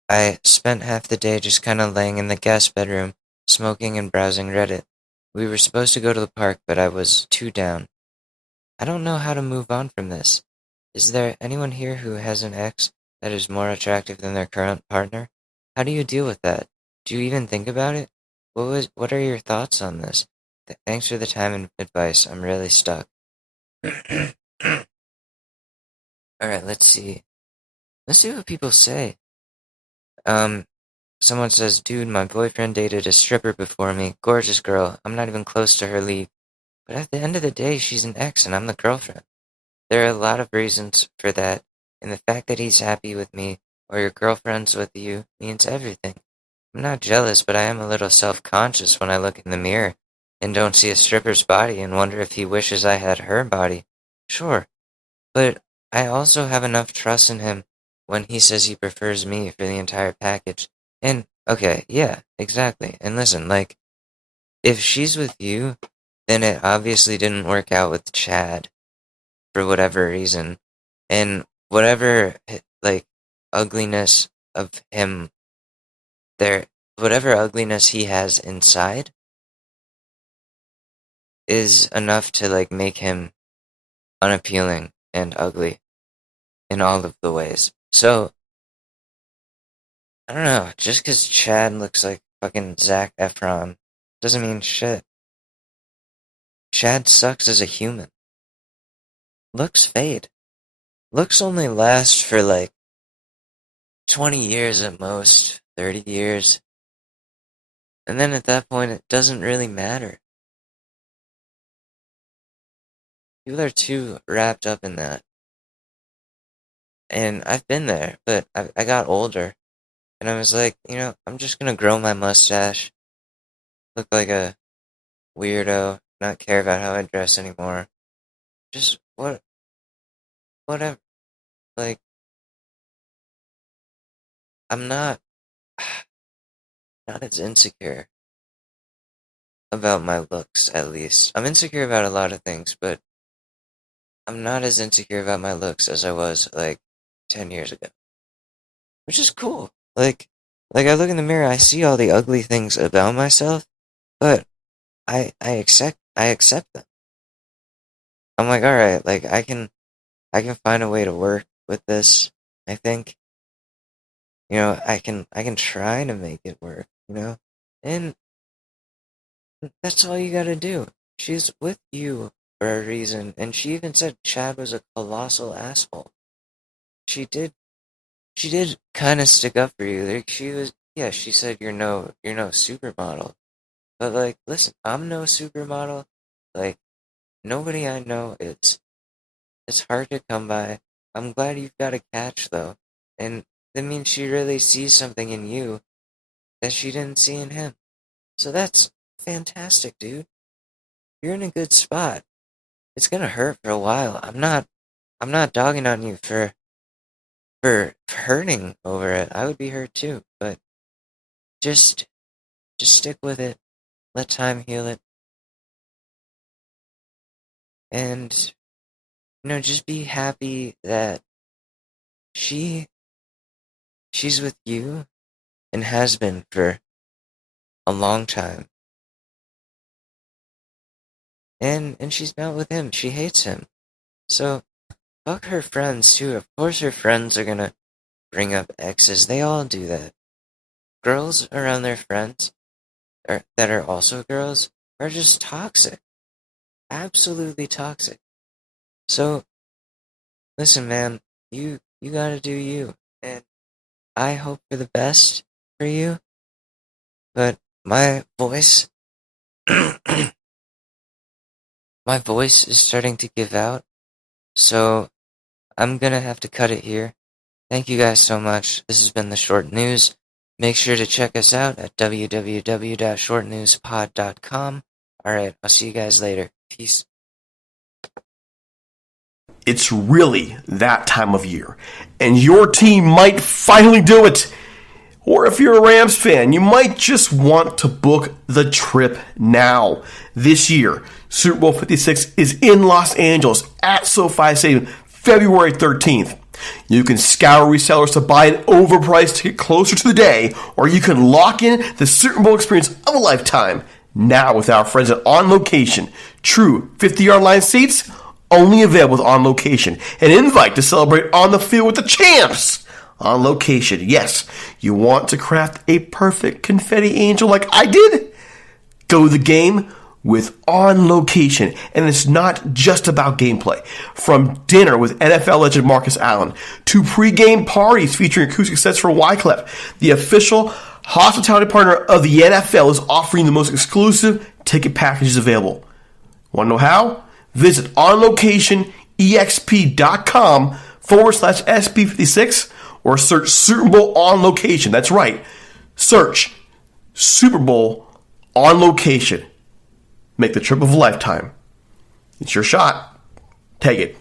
I spent half the day just kinda laying in the guest bedroom, smoking and browsing Reddit. We were supposed to go to the park, but I was too down. I don't know how to move on from this. Is there anyone here who has an ex that is more attractive than their current partner? How do you deal with that? Do you even think about it? What are your thoughts on this? Thanks for the time and advice. I'm really stuck. Alright, let's see. Let's see what people say. Someone says, "Dude, my boyfriend dated a stripper before me. Gorgeous girl. I'm not even close to her league. But at the end of the day, she's an ex and I'm the girlfriend." There are a lot of reasons for that, and the fact that he's happy with me or your girlfriend's with you means everything. I'm not jealous, but I am a little self-conscious when I look in the mirror and don't see a stripper's body and wonder if he wishes I had her body. Sure, but I also have enough trust in him when he says he prefers me for the entire package. And, okay, yeah, exactly. And listen, like, if she's with you, then it obviously didn't work out with Chad for whatever reason. And whatever, like, ugliness of him there, whatever ugliness he has inside is enough to, like, make him unappealing and ugly in all of the ways. So, I don't know, just 'cause Chad looks like fucking Zac Efron doesn't mean shit. Chad sucks as a human. Looks fade. Looks only last for like 20 years at most, 30 years. And then at that point, it doesn't really matter. People are too wrapped up in that. And I've been there, but I got older. And I was like, I'm just gonna grow my mustache, look like a weirdo, not care about how I dress anymore. Just whatever. Like, I'm not not as insecure about my looks, at least. I'm insecure about a lot of things, but I'm not as insecure about my looks as I was like 10 years ago. Which is cool. Like, Like, I look in the mirror, I see all the ugly things about myself, but I accept them. I'm like, all right, like I can find a way to work with this. I think, I can try to make it work, and that's all you gotta do. She's with you for a reason, and she even said Chad was a colossal asshole. She did kind of stick up for you. Like, she said you're no supermodel, but like, listen, I'm no supermodel. Like, nobody I know is. It's hard to come by. I'm glad you've got a catch, though. And that means she really sees something in you that she didn't see in him. So that's fantastic, dude. You're in a good spot. It's gonna hurt for a while. I'm not dogging on you for hurting over it. I would be hurt too, but just stick with it. Let time heal it. And just be happy that she's with you and has been for a long time. And she's not with him. She hates him. So fuck her friends too. Of course her friends are gonna bring up exes. They all do that. Girls around their friends that are also girls are just toxic. Absolutely toxic. So listen, man, you gotta do you. And I hope for the best for you. But my voice my voice is starting to give out. So I'm gonna have to cut it here. Thank you guys so much. This has been the Short News. Make sure to check us out at www.shortnewspod.com. Alright, I'll see you guys later. Peace. It's really that time of year, and your team might finally do it. Or if you're a Rams fan, you might just want to book the trip now. This year, Super Bowl 56 is in Los Angeles at SoFi Stadium, February 13th. You can scour resellers to buy an overpriced ticket closer to the day, or you can lock in the Super Bowl experience of a lifetime now with our friends at On Location. True 50-yard line seats, only available with On Location. An invite to celebrate on the field with the champs. On Location. Yes, you want to craft a perfect confetti angel like I did? Go to the game with On Location. And it's not just about gameplay. From dinner with NFL legend Marcus Allen to pre-game parties featuring acoustic sets for Wyclef, the official hospitality partner of the NFL is offering the most exclusive ticket packages available. Want to know how? Visit onlocation.exp.com/SP56 or search Super Bowl On Location. That's right. Search Super Bowl On Location. Make the trip of a lifetime. It's your shot. Take it.